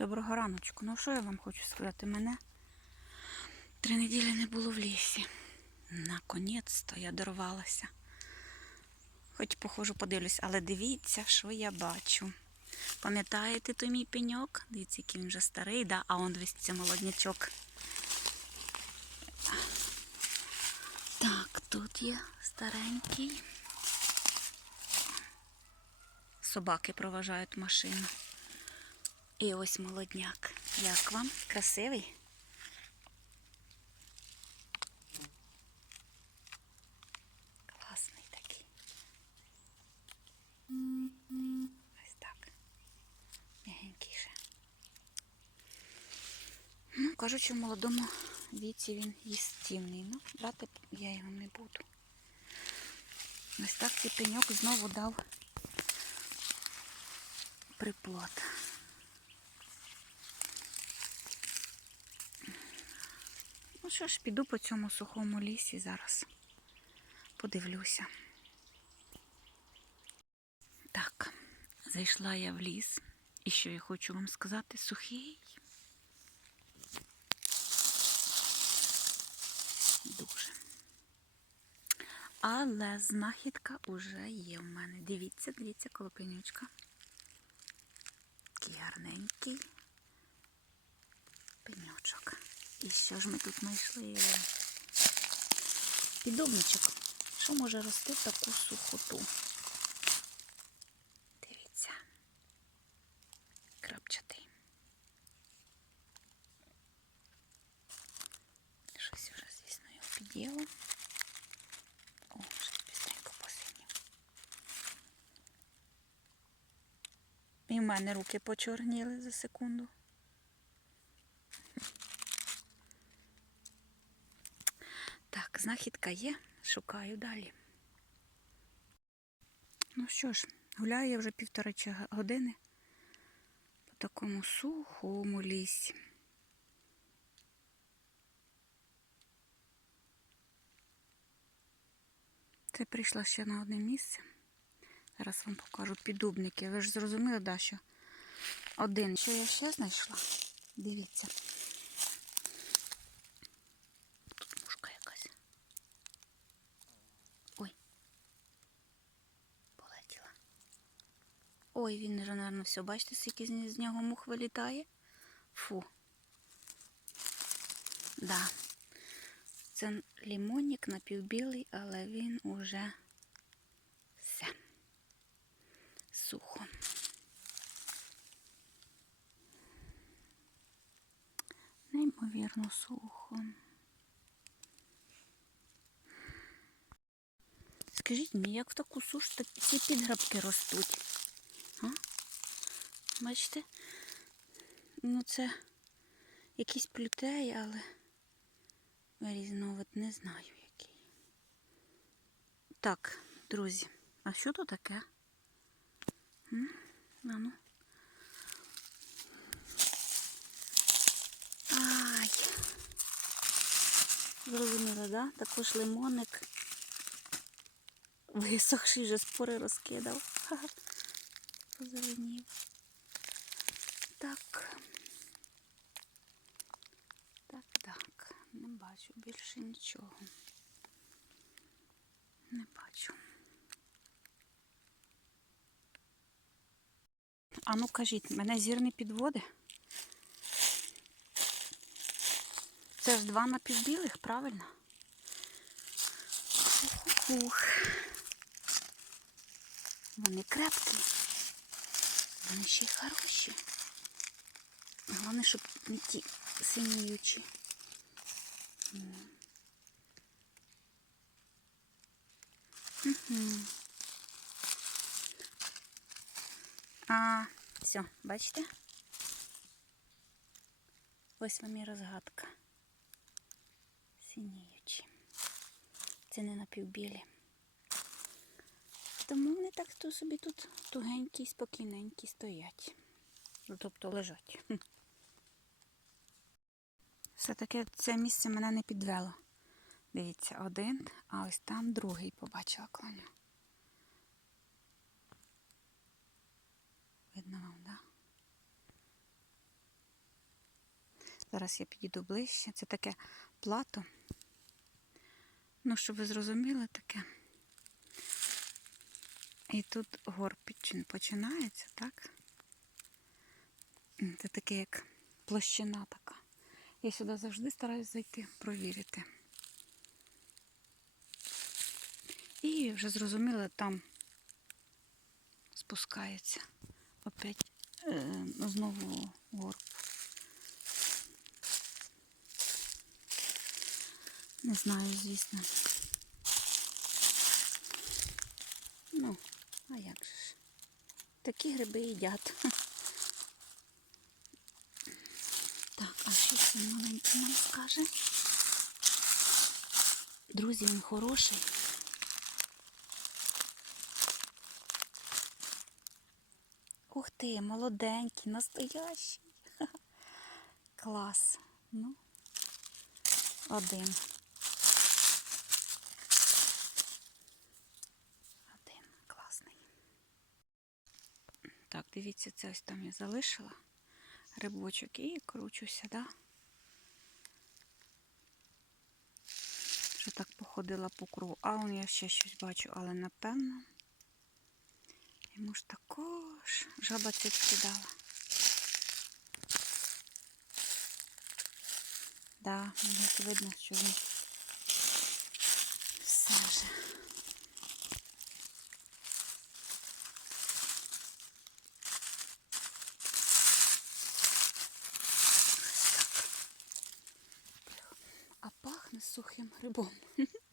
Доброго раночку. Ну що я вам хочу сказати? Мене три неділі не було в лісі. Наконець-то я дорвалася. Хоч походжу, подивлюсь, але дивіться, що я бачу. Пам'ятаєте той мій пеньок? Дивіться, який він вже старий, да? а он весь це молоднячок. Так, тут є старенький. Собаки проважають машину. І ось молодняк. Як вам? Красивий? Класний такий. Ось так. Мягенький ще. Ну, кажуть, що в молодому віці він їстівний. Ну, брати я його не буду. Ось так цей пеньок знову дав приплод. Ну що ж, піду по цьому сухому лісі зараз. Подивлюся. Так, зайшла я в ліс. І що я хочу вам сказати? Сухий. Дуже. Але знахідка уже є в мене. Дивіться, дивіться, колопенючка. Такий гарненький пеньочок. І що ж ми тут знайшли? Підобничок. Що може рости в таку сухоту? Дивіться. Крапчатий. Щось вже, звісно, його під'їло. О, щось бістренько посинів. І в мене руки почорніли за секунду. Так, знахідка є, шукаю далі. Ну що ж, гуляю я вже півтора години по такому сухому лісі. Це прийшла ще на одне місце. Зараз вам покажу піддубники. Ви ж зрозуміли, да, що один. Що я ще знайшла? Дивіться. Тут мушка якась. Ой. Полетіла. Ой, він вже, мабуть, все. Бачите, скільки з нього мух вилітає? Фу. Да. Це лімонник напівбілий, але він уже все. Сухо. Неймовірно сухо. Скажіть мені, як в таку суш ці підграбки ростуть? А? Бачите? Ну це якийсь плютей, але різновид не знаю який. Так, друзі, а що то таке? М? А ну. Ай. Зрозуміло, да? Також лимонник. Висохший вже спори розкидав. Ха-ха. Позеленів. Так. Так, так. Не бачу більше нічого. Не бачу. А ну кажіть, мене зір не підводить? Це ж два напівбілих, правильно? Ух. Вони крепкі. Вони ще й хороші. Головне, щоб не ті синіючі. А, все, бачите? Ось вам і розгадка. Синіючі. Це не напівбілі. Тому вони так то собі тут тугенькі, спокійненькі стоять. Ну, тобто лежать. Все-таки це місце мене не підвело. Дивіться, один, а ось там другий побачила клоню. Видно вам, так? Да? Зараз я підійду ближче. Це таке плато. Ну, щоб ви зрозуміли таке. І тут гор підчин- починається, так? Це таке як площина така. Я сюди завжди стараюсь зайти, провірити. І вже зрозуміло, там спускається опять е, знову горб. Не знаю, звісно. Ну, а як же ж? Такі гриби їдять. Так, а що цей маленький нам скаже? Друзі, він хороший. Ух ти, молоденький, настоящий. Клас. Ну. Один класний. Так, дивіться, це ось там я залишила рибочок і кручуся, да? Вже так походила по кругу. А он я ще щось бачу, але напевно. Йому ж також жаба цицьки дала. Да, мені видно, що він все вже. Ось так. А пахне сухим грибом.